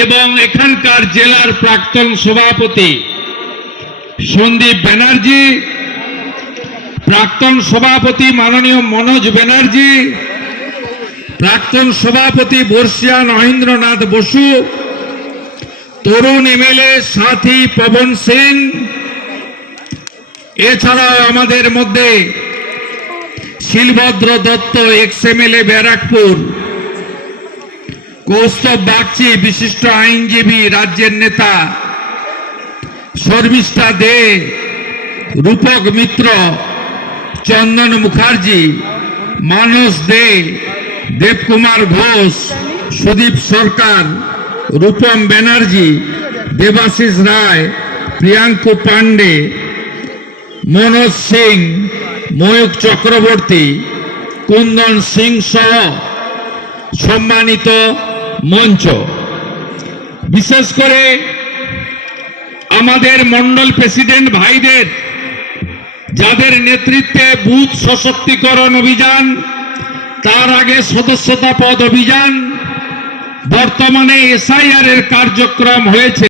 এবং এখানকার জেলার প্রাক্তন সভাপতি সন্দীপ ব্যানার্জি, প্রাক্তন সভাপতি মাননীয় মনোজ ব্যানার্জি, প্রাক্তন সভাপতি বর্ষিয়ান মহেন্দ্রনাথ বসু, তরুণ এমএলএ সাথী পবন সিং, এছাড়াও আমাদের মধ্যে শিলভদ্র দত্ত এক্স এমএলএ ব্যারাকপুর, কৌস্তব বাগচি বিশিষ্ট আইনজীবী রাজ্যের নেতা, শর্মিষ্ঠা দে, রূপক মিত্র, চন্দন মুখার্জি, মানস দে, দেবকুমার ঘোষ, সুদীপ সরকার, রূপম ব্যানার্জি, দেবাশিস রায়, প্রিয়াঙ্কু পান্ডে, মনোজ সিং, ময়ূক চক্রবর্তী, কুন্দন সিং সহ সম্মানিত মঞ্চ, বিশেষ করে আমাদের মন্ডল প্রেসিডেন্ট ভাইদের যাদের নেতৃত্বে বুথ সশক্তিকরণ অভিযান, তার আগে সদস্যতা পদ অভিযান, বর্তমানে এসআইআর এর কার্যক্রম হয়েছে।